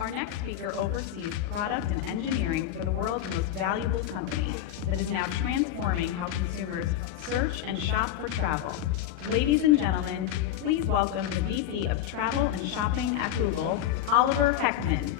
Our next speaker oversees product and engineering for the world's most valuable company that is now transforming how consumers search and shop for travel. Ladies and gentlemen, please welcome the VP of Travel and Shopping at Google, Oliver Heckman.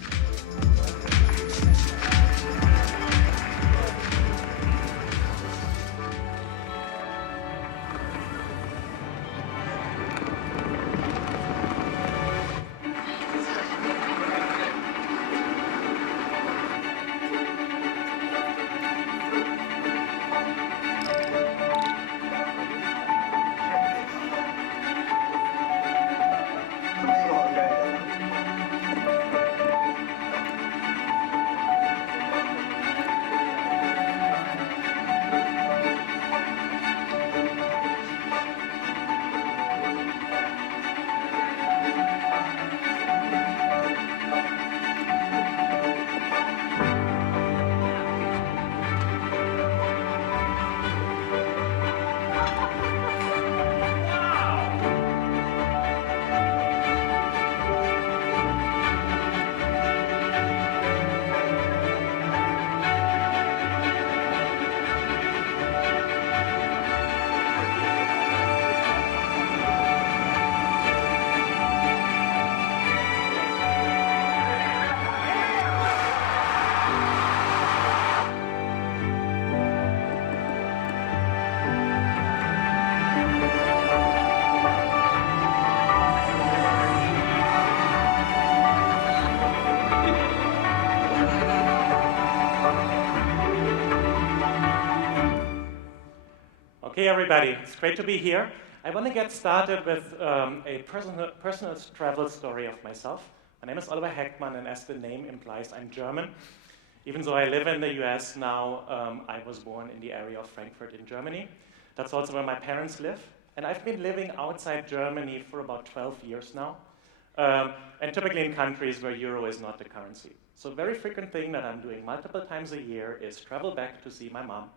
Hey everybody, it's great to be here. I want to get started with a personal travel story of myself. My name is Oliver Heckman, and as the name implies, I'm German. Even though I live in the US now, I was born in the area of Frankfurt in Germany. That's also where my parents live. And I've been living outside Germany for about 12 years now, and typically in countries where euro is not the currency. So a very frequent thing that I'm doing multiple times a year is travel back to see my mom.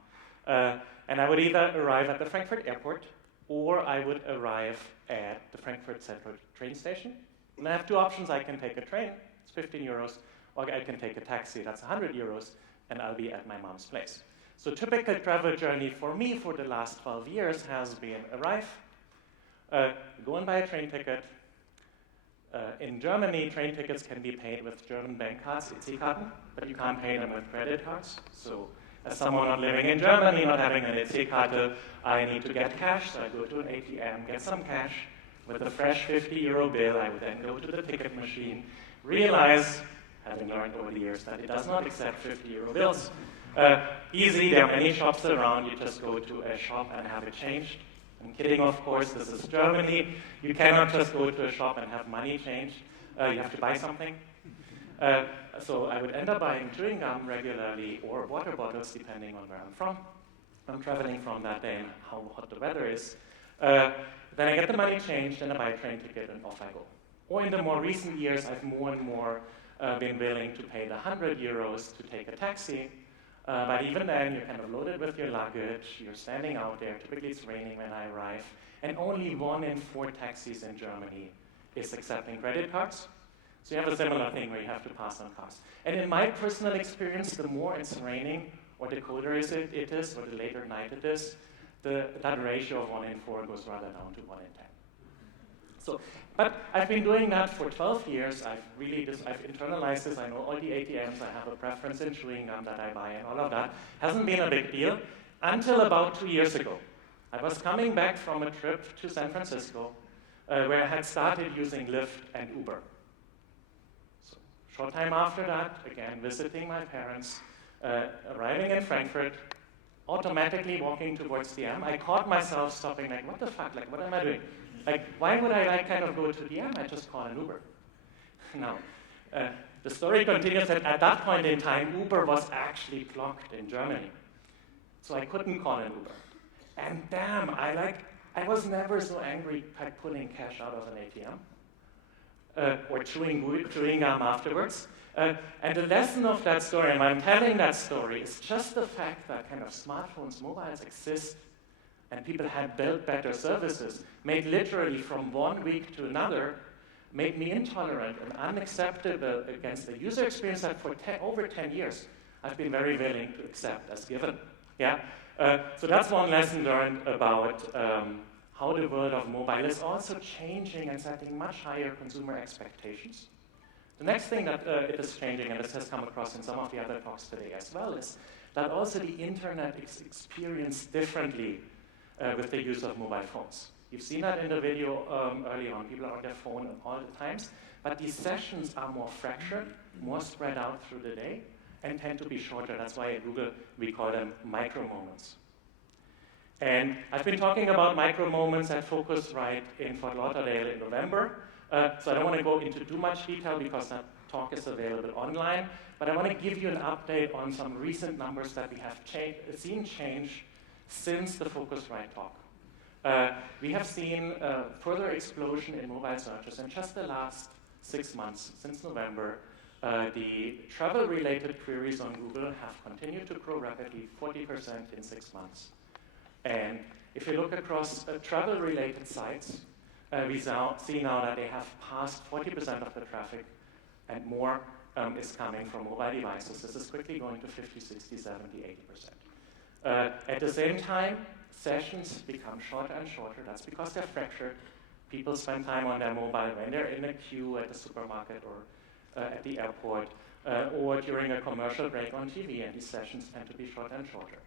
And I would either arrive at the Frankfurt airport, or I would arrive at the Frankfurt Central train station. And I have two options. I can take a train, it's 15 euros, or I can take a taxi, that's 100 euros, and I'll be at my mom's place. So typical travel journey for me for the last 12 years has been arrive, go and buy a train ticket. In Germany, train tickets can be paid with German bank cards, EC-Karten, but you can't pay them with credit cards. So as someone not living in Germany, not having an EC-Karte, I need to get cash, so I go to an ATM, get some cash. With a fresh 50 euro bill, I would then go to the ticket machine, realize, having learned over the years, that it does not accept 50 euro bills. Easy, there are many shops around, you just go to a shop and have it changed. I'm kidding, of course, this is Germany. You cannot just go to a shop and have money changed. You have to buy something. So I would end up buying chewing gum regularly or water bottles, depending on where I'm from. I'm traveling from that day and how hot the weather is. Then I get the money changed and I buy a train ticket and off I go. Or in the more recent years, I've more and more been willing to pay the 100 euros to take a taxi. But even then, you're kind of loaded with your luggage, you're standing out there, typically it's raining when I arrive, and only 1 in 4 taxis in Germany is accepting credit cards. So you have a similar thing where you have to pass on costs. And in my personal experience, the more it's raining, or the colder it is, or the later night it is, that ratio of 1 in 4 goes rather down to 1 in 10. So, but I've been doing that for 12 years. I've internalized this. I know all the ATMs. I have a preference in chewing gum that I buy, and all of that hasn't been a big deal until about 2 years ago. I was coming back from a trip to San Francisco where I had started using Lyft and Uber. Short time after that, again, visiting my parents, arriving in Frankfurt, automatically walking towards the M. I caught myself stopping, like, what the fuck, like, what am I doing? Like, why would I, like, kind of go to the M? I just call an Uber. Now, the story continues that at that point in time, Uber was actually blocked in Germany. So I couldn't call an Uber. And damn, I was never so angry by pulling cash out of an ATM. Or chewing gum afterwards. And the lesson of that story, and I'm telling that story, is just the fact that kind of smartphones, mobiles exist, and people had built better services, made literally from 1 week to another, made me intolerant and unacceptable against the user experience that for over 10 years I've been very willing to accept as given. Yeah? So that's one lesson learned about how the world of mobile is also changing and setting much higher consumer expectations. The next thing that it is changing, and this has come across in some of the other talks today as well, is that also the internet is experienced differently with the use of mobile phones. You've seen that in the video earlier on. People are on their phone all the times, but these sessions are more fractured, more spread out through the day, and tend to be shorter. That's why at Google we call them micro moments. And I've been talking about micro moments at Phocuswright in Fort Lauderdale in November. So I don't want to go into too much detail because that talk is available online, but I want to give you an update on some recent numbers that we have seen change since the Phocuswright talk. We have seen a further explosion in mobile searches in just the last 6 months, since November. The travel-related queries on Google have continued to grow rapidly, 40% in 6 months. And if you look across travel-related sites, we see now that they have passed 40% of the traffic, and more is coming from mobile devices. This is quickly going to 50, 60, 70, 80%. At the same time, sessions become shorter and shorter. That's because they're fractured. People spend time on their mobile when they're in a queue at the supermarket or at the airport or during a commercial break on TV, and these sessions tend to be shorter and shorter.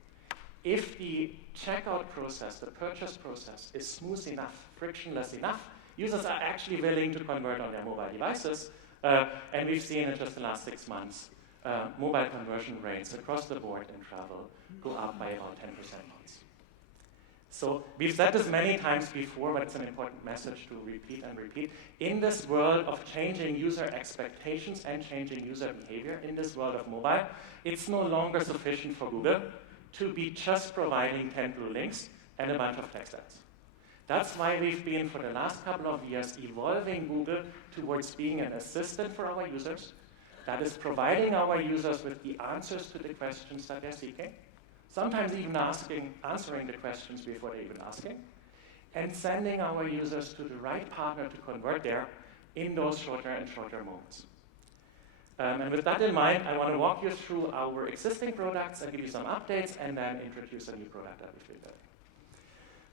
If the checkout process, the purchase process, is smooth enough, frictionless enough, users are actually willing to convert on their mobile devices, and we've seen in just the last 6 months, mobile conversion rates across the board in travel go up by about 10% points. So we've said this many times before, but it's an important message to repeat and repeat. In this world of changing user expectations and changing user behavior, in this world of mobile, it's no longer sufficient for Google to be just providing 10 blue links and a bunch of text ads. That's why we've been, for the last couple of years, evolving Google towards being an assistant for our users that is providing our users with the answers to the questions that they're seeking, sometimes even answering the questions before they're even asking, and sending our users to the right partner to convert there in those shorter and shorter moments. And with that in mind, I want to walk you through our existing products and give you some updates, and then introduce a new product that we've been building.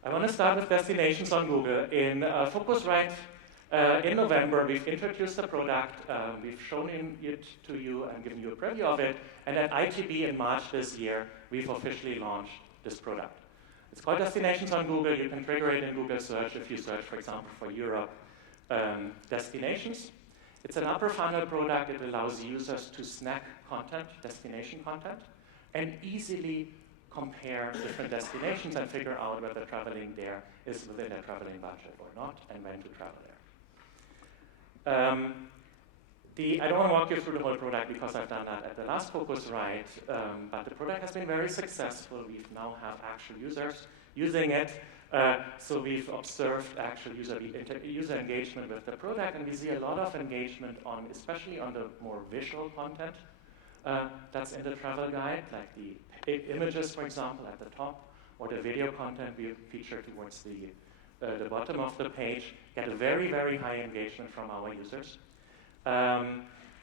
I want to start with destinations on Google. In Phocuswright in November, we've introduced the product, we've shown it to you and given you a preview of it, and at ITB in March this year, we've officially launched this product. It's called Destinations on Google. You can trigger it in Google search if you search, for example, for Europe destinations. It's an upper funnel product. It allows users to snack content, destination content, and easily compare different destinations and figure out whether traveling there is within their traveling budget or not, and when to travel there. I don't want to walk you through the whole product because I've done that at the last Phocuswright, but the product has been very successful. We now have actual users using it. So we've observed actual user engagement with the product, and we see a lot of engagement especially on the more visual content that's in the travel guide, like the images, for example, at the top, or the video content we feature towards the bottom of the page, get a very, very high engagement from our users.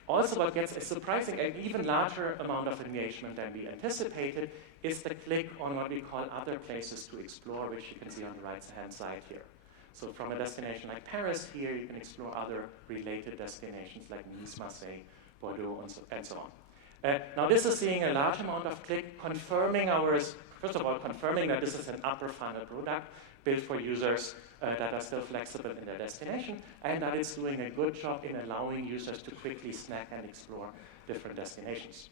Also, what gets a surprising and even larger amount of engagement than we anticipated is the click on what we call other places to explore, which you can see on the right-hand side here. So from a destination like Paris here, you can explore other related destinations like Nice, Marseille, Bordeaux, and so on. Now this is seeing a large amount of click, confirming that this is an upper funnel product built for users that are still flexible in their destination, and that it's doing a good job in allowing users to quickly snack and explore different destinations.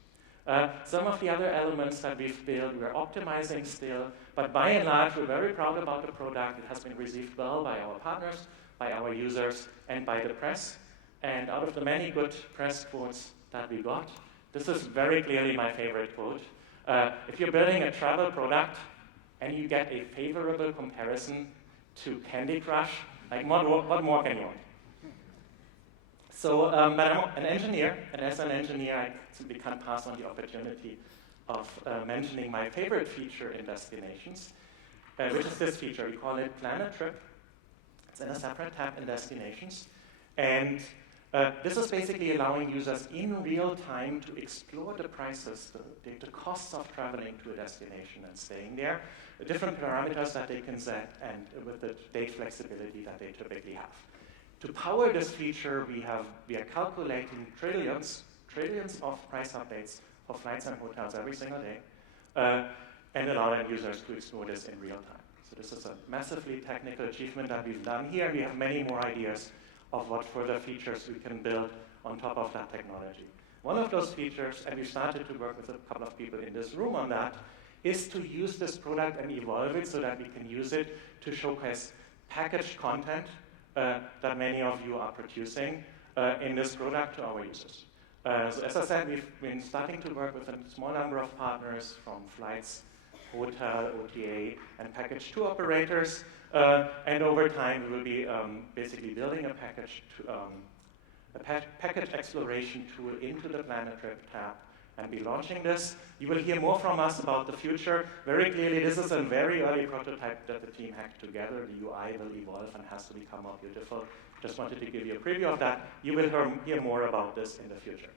Some of the other elements that we've built, we're optimizing still, but by and large, we're very proud about the product. It has been received well by our partners, by our users, and by the press. And out of the many good press quotes that we got, this is very clearly my favorite quote. If you're building a travel product and you get a favorable comparison to Candy Crush, like what more can you want? So, but I'm an engineer, and as an engineer, I simply can't pass on the opportunity of mentioning my favorite feature in destinations, which is this feature. We call it Plan a Trip. It's in a separate tab in destinations. And this is basically allowing users in real time to explore the prices, the costs of traveling to a destination and staying there, the different parameters that they can set, and with the date flexibility that they typically have. To power this feature, we are calculating trillions of price updates for flights and hotels every single day, and allowing users to explore this in real time. So this is a massively technical achievement that we've done here. We have many more ideas of what further features we can build on top of that technology. One of those features, and we started to work with a couple of people in this room on that, is to use this product and evolve it so that we can use it to showcase packaged content that many of you are producing in this product to our users. So as I said, we've been starting to work with a small number of partners from flights, hotel, OTA, and package tour operators. And over time, we will be basically building a package exploration tool into the Planet Trip tab and be launching this. You will hear more from us about the future. Very clearly, this is a very early prototype that the team hacked together. The UI will evolve and has to become more beautiful. Just wanted to give you a preview of that. You will hear more about this in the future.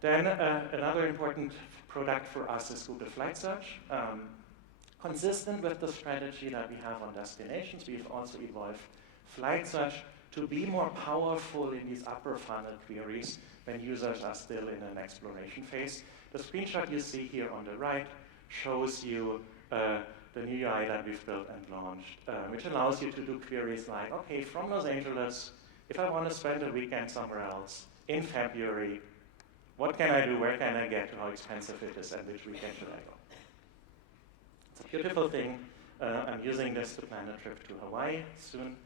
Then another important product for us is Google Flight Search. Consistent with the strategy that we have on destinations, we've also evolved Flight Search to be more powerful in these upper funnel queries when users are still in an exploration phase. The screenshot you see here on the right shows you the new UI that we've built and launched, which allows you to do queries like, okay, from Los Angeles, if I want to spend a weekend somewhere else in February, what can I do, where can I get, how expensive it is, and which weekend should I go? It's a beautiful thing. I'm using this to plan a trip to Hawaii soon.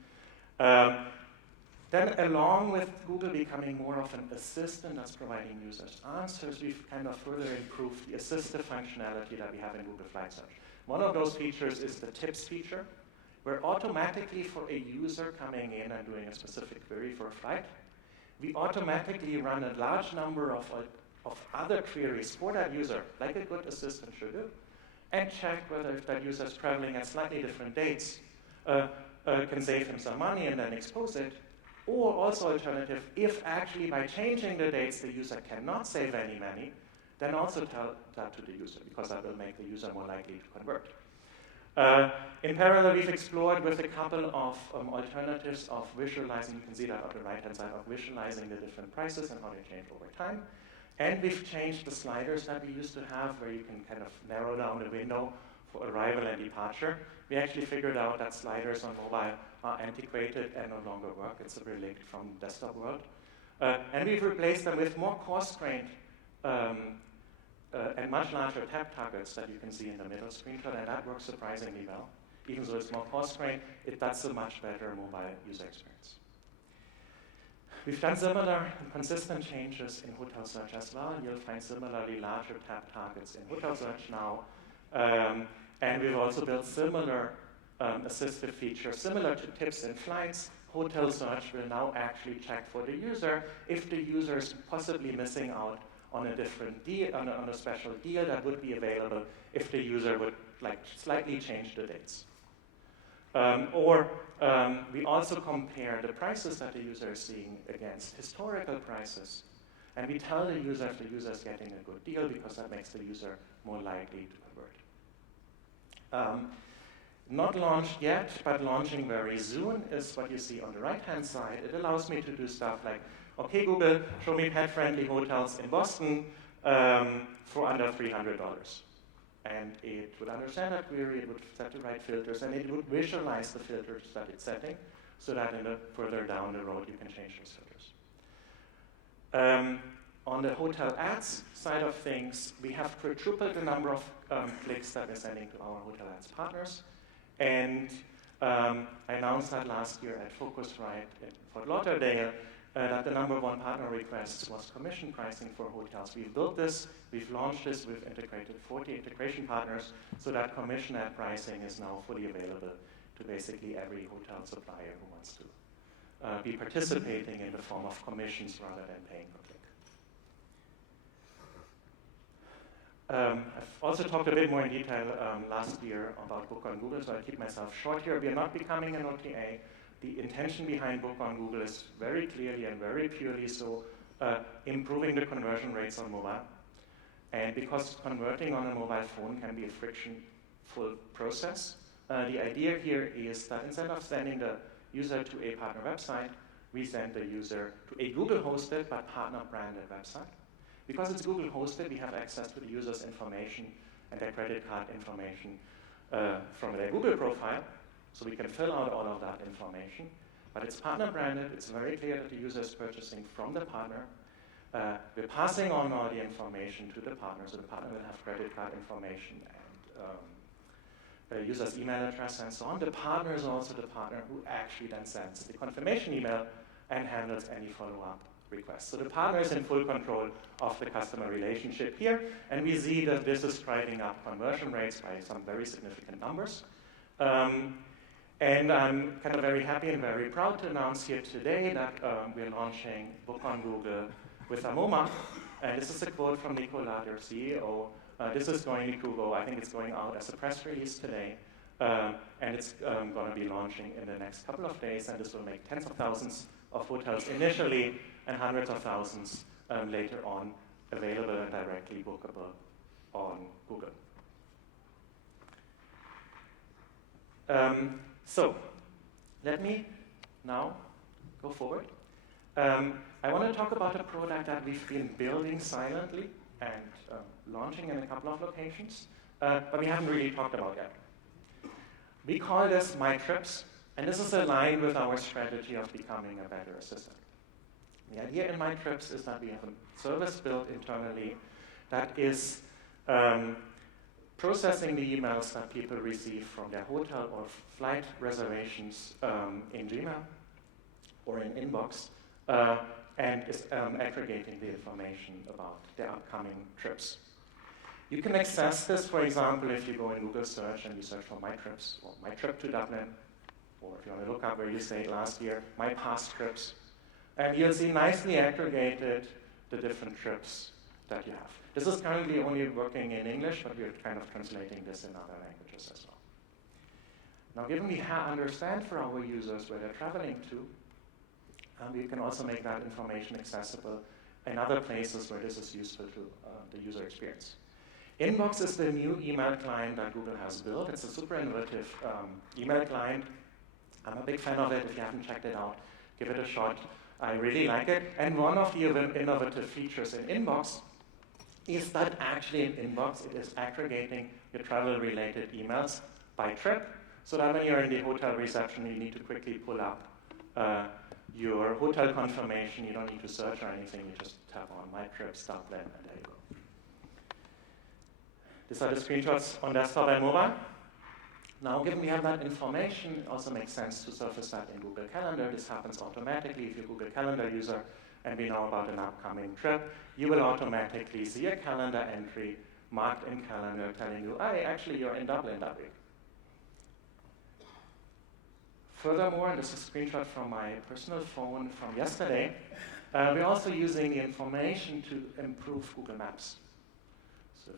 Then along with Google becoming more of an assistant that's providing users answers, we've kind of further improved the assistive functionality that we have in Google Flight Search. One of those features is the tips feature, where automatically for a user coming in and doing a specific query for a flight, we automatically run a large number of other queries for that user, like a good assistant should do, and check whether if that user is traveling at slightly different dates, can save him some money and then expose it. Or also alternative, if actually by changing the dates the user cannot save any money, then also tell that to the user, because that will make the user more likely to convert. In parallel, we've explored with a couple of alternatives of visualizing, you can see that on the right-hand side, of visualizing the different prices and how they change over time. And we've changed the sliders that we used to have, where you can kind of narrow down the window for arrival and departure. We actually figured out that sliders on mobile are antiquated and no longer work. It's a relic from the desktop world. And we've replaced them with more coarse-grained and much larger tab targets that you can see in the middle screenshot, and that works surprisingly well. Even though it's more coarse-grained, that's a much better mobile user experience. We've done similar and consistent changes in hotel search as well, and you'll find similarly larger tab targets in hotel search now. And we've also built similar assistive features, similar to tips in flights. Hotel search will now actually check for the user if the user is possibly missing out on a different deal, on a special deal that would be available if the user would slightly change the dates. We also compare the prices that the user is seeing against historical prices, and we tell the user if the user is getting a good deal, because that makes the user more likely to convert. Not launched yet, but launching very soon is what you see on the right-hand side. It allows me to do stuff like, okay, Google, show me pet-friendly hotels in Boston for under $300. And it would understand that query, it would set the right filters, and it would visualize the filters that it's setting, so that further down the road you can change those filters. On the hotel ads side of things, we have quadrupled the number of clicks that we're sending to our hotel ads partners. And I announced that last year at Phocuswright in Fort Lauderdale, that the number one partner request was commission pricing for hotels. We've built this, we've launched this, we've integrated 40 integration partners, so that commission ad pricing is now fully available to basically every hotel supplier who wants to be participating in the form of commissions rather than paying per click. I've also talked a bit more in detail last year about Book on Google, so I'll keep myself short here. We are not becoming an OTA. the intention behind Book on Google is very clearly and very purely so improving the conversion rates on mobile. And because converting on a mobile phone can be a frictionful process, the idea here is that instead of sending the user to a partner website, we send the user to a Google-hosted but partner-branded website. Because it's Google-hosted, we have access to the user's information and their credit card information from their Google profile, so we can fill out all of that information. But it's partner-branded. It's very clear that the user is purchasing from the partner. We're passing on all the information to the partner, so the partner will have credit card information and user's email address and so on. The partner is also the partner who actually then sends the confirmation email and handles any follow-up requests. So the partner is in full control of the customer relationship here, and we see that this is driving up conversion rates by some very significant numbers. And I'm kind of very happy and very proud to announce here today that we're launching Book on Google with a MoMA. And this is a quote from Nicola, their CEO. This is going to go, I think it's going out as a press release today. And it's going to be launching in the next couple of days. And this will make tens of thousands of hotels initially and hundreds of thousands later on available and directly bookable on Google. So let me now go forward. I want to talk about a product that we've been building silently and launching in a couple of locations, but we haven't really talked about yet. We call this My Trips, and this is aligned with our strategy of becoming a better assistant. The idea in My Trips is that we have a service built internally that is processing the emails that people receive from their hotel or flight reservations in Gmail or in Inbox, and is aggregating the information about their upcoming trips. You can access this, for example, if you go in Google search and you search for My Trips or My Trip to Dublin, or if you want to look up where you stayed last year, My Past Trips, and you'll see nicely aggregated the different trips that you have. This is currently only working in English, but we're kind of translating this in other languages as well. Now, given we understand for our users where they're traveling to, we can also make that information accessible in other places where this is useful to the user experience. Inbox is the new email client that Google has built. It's a super innovative email client. I'm a big fan of it. If you haven't checked it out, give it a shot. I really like it. And one of the innovative features in Inbox is that actually in Inbox it is aggregating your travel-related emails by trip, so that when you're in the hotel reception, you need to quickly pull up your hotel confirmation. You don't need to search or anything. You just tap on My Trips, Dublin, and there you go. These are the screenshots on desktop and mobile. Now, given we have that information, it also makes sense to surface that in Google Calendar. This happens automatically if you're a Google Calendar user and we know about an upcoming trip. You will automatically see a calendar entry marked in Calendar telling you, hey, actually, you're in Dublin that week. Furthermore, and this is a screenshot from my personal phone from yesterday, we're also using the information to improve Google Maps. So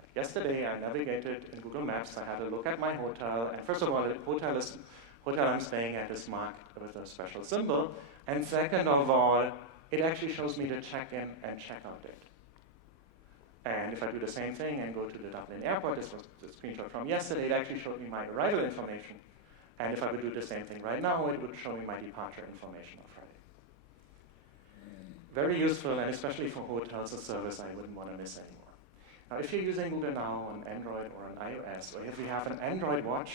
like yesterday, I navigated in Google Maps. I had a look at my hotel. And first of all, the hotel I'm staying at is marked with a special symbol. And second of all, it actually shows me the check-in and check-out date. And if I do the same thing and go to the Dublin airport, this was the screenshot from yesterday, it actually showed me my arrival information. And if I would do the same thing right now, it would show me my departure information on Friday. Very useful, and especially for hotels, a service I wouldn't want to miss anymore. Now, if you're using Google Now on Android or on iOS, or if you have an Android watch,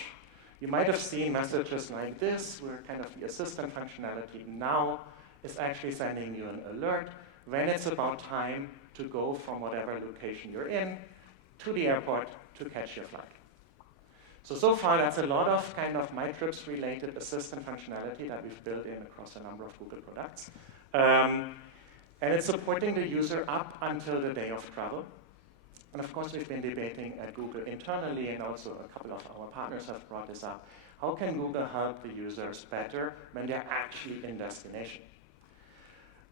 you might have seen messages like this, where kind of the assistant functionality now is actually sending you an alert when it's about time to go from whatever location you're in to the airport to catch your flight. So far, that's a lot of kind of My Trips related assistant functionality that we've built in across a number of Google products. And it's supporting the user up until the day of travel. And of course, we've been debating at Google internally, and also a couple of our partners have brought this up. How can Google help the users better when they're actually in destination?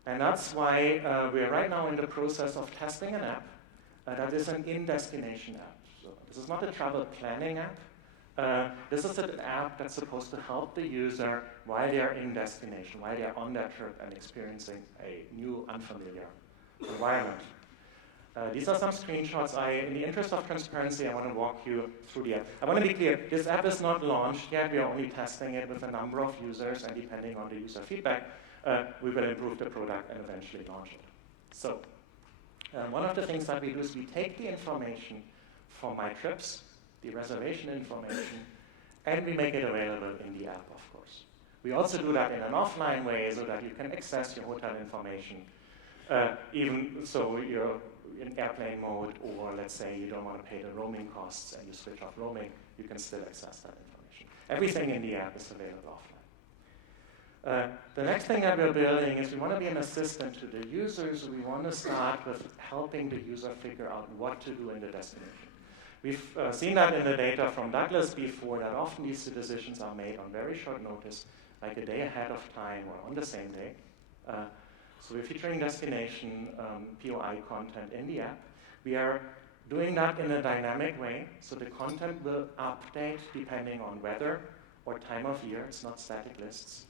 And that's why we're right now in the process of testing an app that is an in-destination app. So this is not a travel planning app. This is an app that's supposed to help the user while they're in destination, while they're on their trip and experiencing a new, unfamiliar environment. These are some screenshots. In the interest of transparency, I want to walk you through the app. I want to be clear, this app is not launched yet. We are only testing it with a number of users, and depending on the user feedback, we will improve the product and eventually launch it. So, one of the things that we do is we take the information from my trips, the reservation information, and we make it available in the app, of course. We also do that in an offline way so that you can access your hotel information, even so you're in airplane mode, or let's say you don't want to pay the roaming costs and you switch off roaming, you can still access that information. Everything in the app is available offline. The next thing that we're building is we want to be an assistant to the users. We want to start with helping the user figure out what to do in the destination. We've seen that in the data from Douglas before, that often these decisions are made on very short notice, like a day ahead of time or on the same day. So we're featuring destination POI content in the app. We are doing that in a dynamic way, so the content will update depending on weather or time of year. It's not static lists.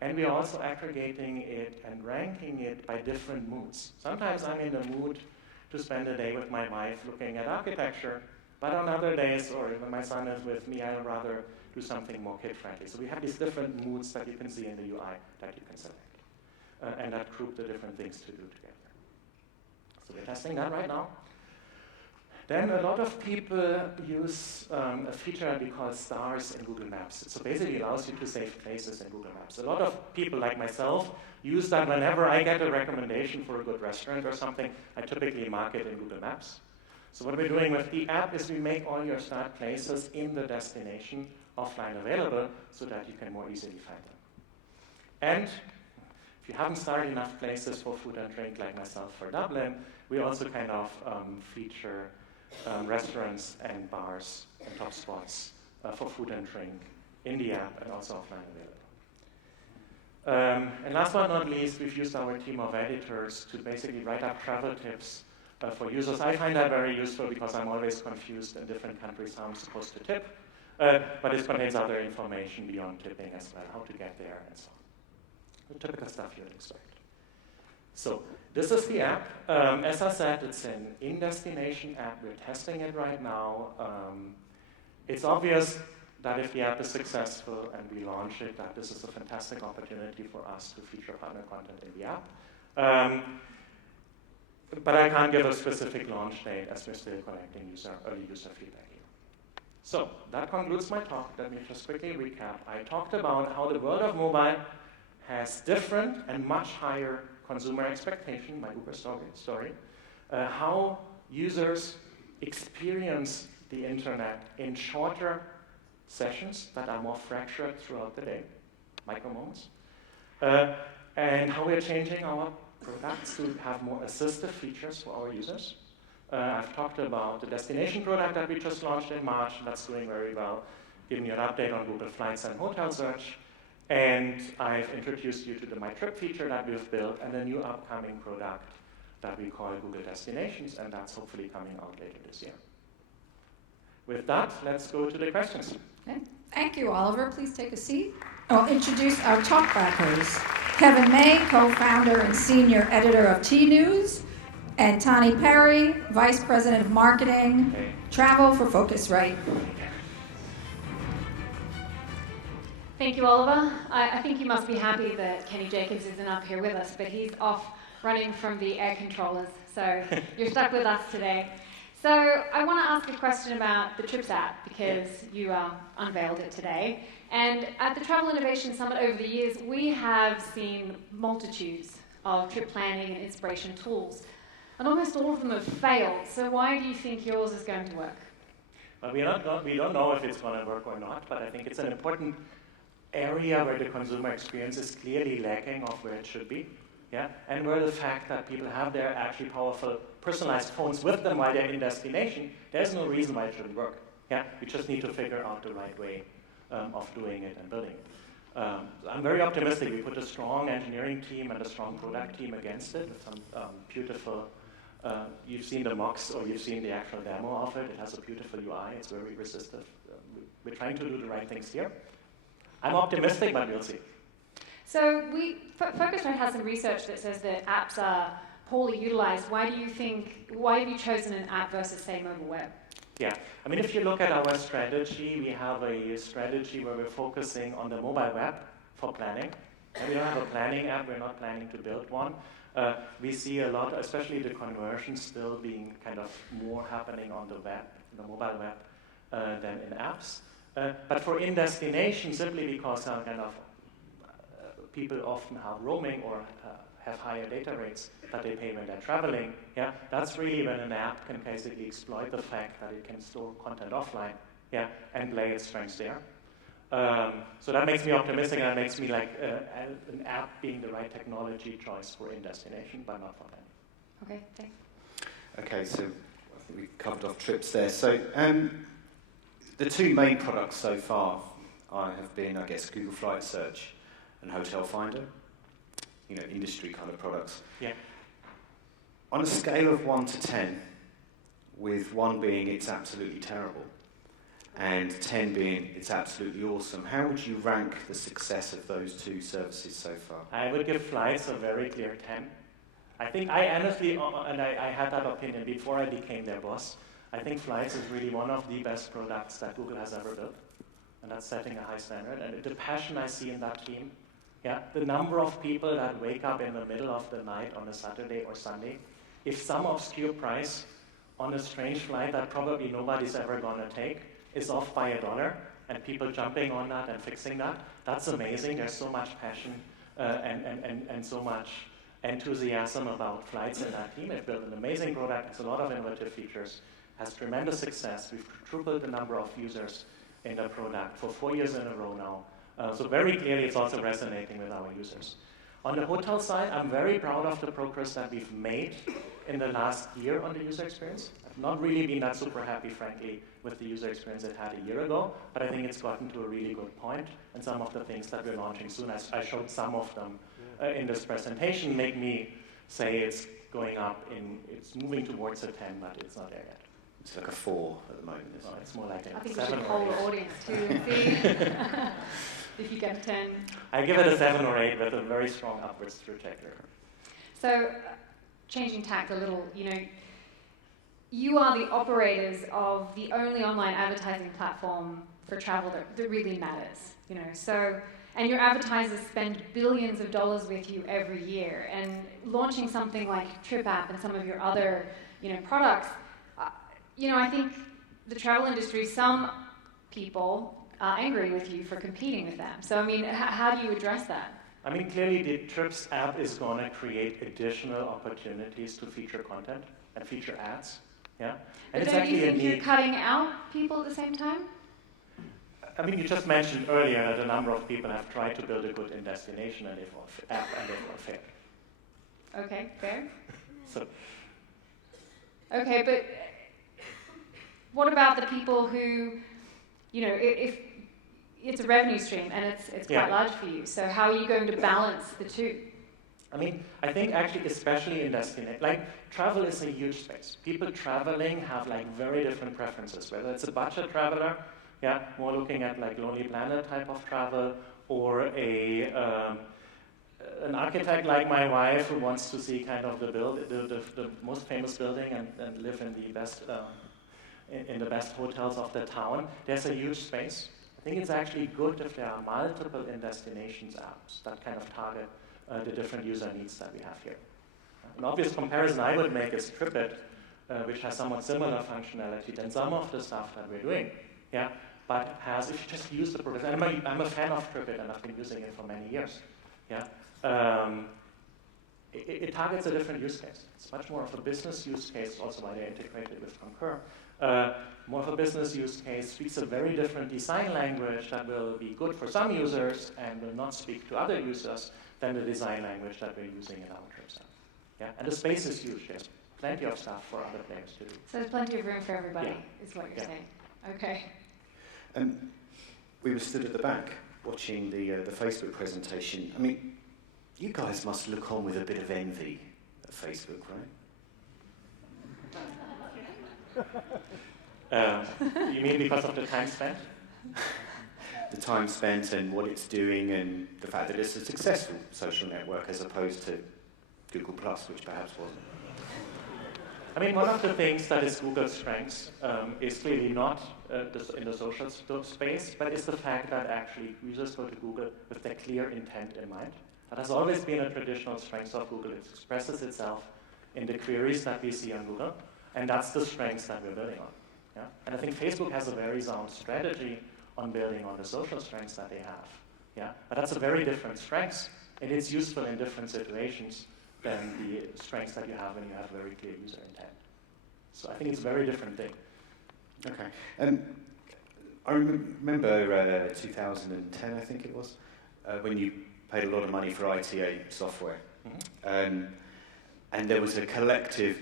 And we are also aggregating it and ranking it by different moods. Sometimes I'm in the mood to spend a day with my wife looking at architecture, but on other days, or when my son is with me, I'd rather do something more kid-friendly. So we have these different moods that you can see in the UI that you can select. And that group the different things to do together. So we're testing that right now. Then a lot of people use a feature that we call stars in Google Maps. So basically it allows you to save places in Google Maps. A lot of people like myself use that whenever I get a recommendation for a good restaurant or something, I typically mark it in Google Maps. So what we're doing with the app is we make all your starred places in the destination offline available so that you can more easily find them. And if you haven't started enough places for food and drink, like myself for Dublin, we also kind of feature restaurants and bars and top spots for food and drink in the app and also offline available. And last but not least, we've used our team of editors to basically write up travel tips for users. I find that very useful because I'm always confused in different countries how I'm supposed to tip, but it contains other information beyond tipping as well, how to get there and so on. The typical stuff you'd expect. So this is the app. As I said, it's an in-destination app. We're testing it right now. It's obvious that if the app is successful and we launch it, that this is a fantastic opportunity for us to feature partner content in the app. But I can't give a specific launch date as we're still collecting early user feedback here. So that concludes my talk. Let me just quickly recap. I talked about how the world of mobile has different and much higher consumer expectation, my Uber story, how users experience the internet in shorter sessions that are more fractured throughout the day, micro moments, and how we're changing our products to have more assistive features for our users. I've talked about the destination product that we just launched in March, and that's doing very well, giving you an update on Google Flights and Hotel Search. And I've introduced you to the My Trip feature that we've built and a new upcoming product that we call Google Destinations, and that's hopefully coming out later this year. With that, let's go to the questions. Okay. Thank you, Oliver. Please take a seat. I'll introduce our talkbackers. Kevin May, co-founder and senior editor of T-News, and Tani Perry, vice president of marketing, travel for Phocuswright. Thank you, Oliver. I think you must be happy that Kenny Jacobs isn't up here with us, but he's off running from the air controllers, so you're stuck with us today. So I want to ask a question about the Trips app, because you unveiled it today. And at the Travel Innovation Summit over the years, we have seen multitudes of trip planning and inspiration tools, and almost all of them have failed. So why do you think yours is going to work? Well, we don't know if it's going to work or not, but I think it's an important area where the consumer experience is clearly lacking of where it should be, and where the fact that people have their actually powerful personalized phones with them while they're in destination, there's no reason why it shouldn't work. We just need to figure out the right way of doing it and building it. I'm very optimistic. We put a strong engineering team and a strong product team against it with some beautiful, you've seen the mocks or you've seen the actual demo of it. It has a beautiful UI. It's very resistive. We're trying to do the right things here. I'm optimistic, but we'll see. So Phocuswright has some research that says that apps are poorly utilized. Why have you chosen an app versus, say, mobile web? Yeah, I mean, if you look at our strategy, we have a strategy where we're focusing on the mobile web for planning. And we don't have a planning app, we're not planning to build one. We see a lot, especially the conversion still being kind of more happening on the web, the mobile web, than in apps. But for in-destination, simply because people often have roaming or have higher data rates that they pay when they're traveling, yeah, that's really when an app can basically exploit the fact that it can store content offline, yeah, and play its strengths there. So that makes me optimistic, and that makes me like an app being the right technology choice for in-destination, but not for planning. Okay, thanks. Okay, so I think we've covered off trips there. So the two main products so far have been, I guess, Google Flight Search and Hotel Finder, industry kind of products. Yeah. On a scale of 1 to 10, with 1 being it's absolutely terrible, and 10 being it's absolutely awesome, how would you rank the success of those two services so far? I would give Flights a very clear 10. I think I honestly, and I had that opinion before I became their boss, I think Flights is really one of the best products that Google has ever built. And that's setting a high standard. And the passion I see in that team, yeah, the number of people that wake up in the middle of the night on a Saturday or Sunday, if some obscure price on a strange flight that probably nobody's ever going to take is off by $1, and people jumping on that and fixing that, that's amazing. There's so much passion and so much enthusiasm about Flights in that team. They've built an amazing product, has a lot of innovative features, has tremendous success. We've tripled the number of users in the product for 4 years in a row now. So very clearly it's also resonating with our users. On the hotel side, I'm very proud of the progress that we've made in the last year on the user experience. I've not really been that super happy, frankly, with the user experience it had a year ago, but I think it's gotten to a really good point, and some of the things that we're launching soon, I showed some of them in this presentation, make me say it's going up, it's moving towards a 10, but it's not there yet. It's like a 4 at the moment, isn't it? It's more like a 7 I think we should or poll 8. the audience too and see if you get a 10. I give it a 7 or 8 with a very strong upwards trajectory. So, changing tack a little, you are the operators of the only online advertising platform for travel that really matters, and your advertisers spend billions of dollars with you every year, and launching something like TripApp and some of your other, products, I think the travel industry, some people are angry with you for competing with them. So, how do you address that? Clearly the Trips app is going to create additional opportunities to feature content and feature ads. Yeah? And But don't you think you're cutting out people at the same time? You just mentioned earlier that a number of people have tried to build a good in-destination and they've all failed. Okay, fair. So. Okay, but what about the people who, if it's a revenue stream and it's quite large for you, so how are you going to balance the two? I think actually, especially in destination, travel is a huge space. People traveling have very different preferences, whether it's a budget traveler, more looking at Lonely Planet type of travel, or an architect like my wife who wants to see kind of the most famous building and live in the best in the best hotels of the town. There's a huge space. I think it's actually good if there are multiple in-destinations apps that kind of target the different user needs that we have here. An obvious comparison I would make is TripIt, which has somewhat similar functionality than some of the stuff that we're doing. But if you just use the program, I'm a fan of TripIt and I've been using it for many years. It targets a different use case. It's much more of a business use case, also why they're integrated with Concur. More of a business use case, speaks a very different design language that will be good for some users and will not speak to other users than the design language that we're using in our Trips app. And the space is huge. There's plenty of stuff for other players to do. So there's plenty of room for everybody, is what you're saying. Okay. We were stood at the back watching the Facebook presentation. You guys must look on with a bit of envy at Facebook, right? You mean because of the time spent? the time spent and what it's doing and the fact that it's a successful social network as opposed to Google+, which perhaps wasn't. I mean, one of the things that is Google's strengths is clearly not in the social space, but is the fact that actually users go to Google with their clear intent in mind. That has always been a traditional strength of Google. It expresses itself in the queries that we see on Google, and that's the strengths that we're building on. Yeah? And I think Facebook has a very sound strategy on building on the social strengths that they have. Yeah? But that's a very different strength, and it's useful in different situations than the strengths that you have when you have very clear user intent. So I think it's a very different thing. Okay. I remember 2010, I think it was, when you paid a lot of money for ITA software. Mm-hmm. And there was a collective,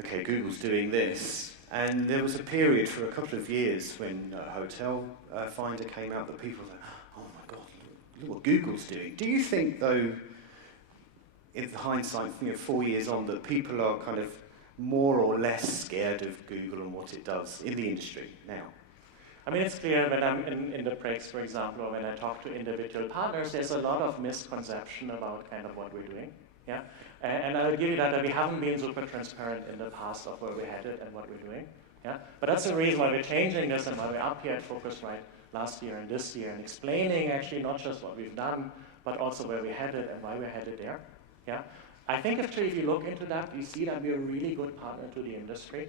okay, Google's doing this. And there was a period for a couple of years when Hotel Finder came out that people were like, oh my God, look what Google's doing. Do you think, though, in hindsight, 4 years on, that people are kind of more or less scared of Google and what it does in the industry now? I mean, it's clear when I'm in the breaks, for example, or when I talk to individual partners, there's a lot of misconception about kind of what we're doing. Yeah? And I would give you that we haven't been super transparent in the past of where we're headed and what we're doing. Yeah? But that's the reason why we're changing this and why we're up here at Phocuswright last year and this year and explaining actually not just what we've done, but also where we're headed and why we're headed there. Yeah? I think actually if you look into that, you see that we're a really good partner to the industry.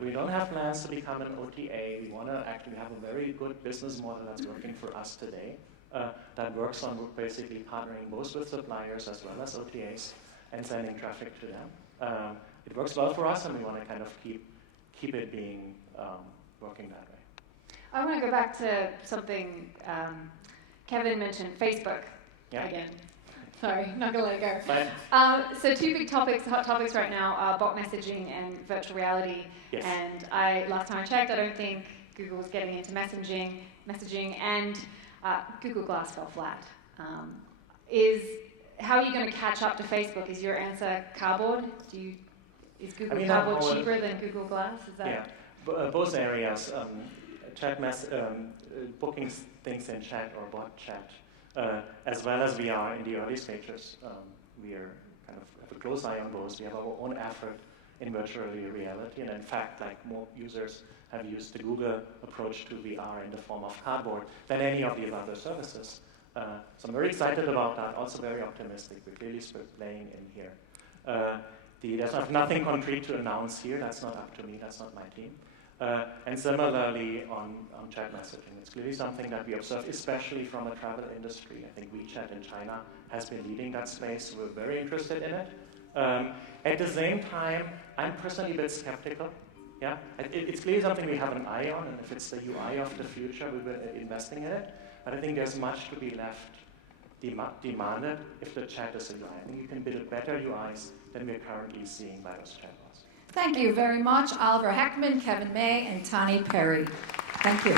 We don't have plans to become an OTA. We want to actually have a very good business model that's working for us today. That works on basically partnering both with suppliers as well as OTAs and sending traffic to them. It works well for us, and we want to kind of keep it being working that way. I want to go back to something Kevin mentioned, Facebook again. Sorry, not going to let it go. So two big topics, hot topics right now are bot messaging and virtual reality. Yes. And last time I checked, I don't think Google was getting into messaging, and Google Glass fell flat. How are you going to catch up to Facebook? Is your answer cardboard? Is Google Cardboard cheaper than Google Glass? Is that? Yeah, both areas. Booking things in chat or bot chat. As well as we are in the early stages. We are kind of have a close eye on both. We have our own effort in virtual reality, and in fact, like more users have used the Google approach to VR in the form of Cardboard than any of the other services. So I'm very excited about that, also very optimistic. We're clearly playing in here. There's nothing concrete to announce here. That's not up to me. That's not my team. And similarly on chat messaging, it's clearly something that we observe, especially from the travel industry. I think WeChat in China has been leading that space. We're very interested in it. At the same time, I'm personally a bit skeptical. Yeah, it's clearly something we have an eye on, and if it's the UI of the future, we'll be investing in it. But I think there's much to be left demanded if the chat is a UI. I think you can build better UIs than we're currently seeing by those chatbots. Thank you very much, Oliver Heckman, Kevin May, and Tani Perry. Thank you.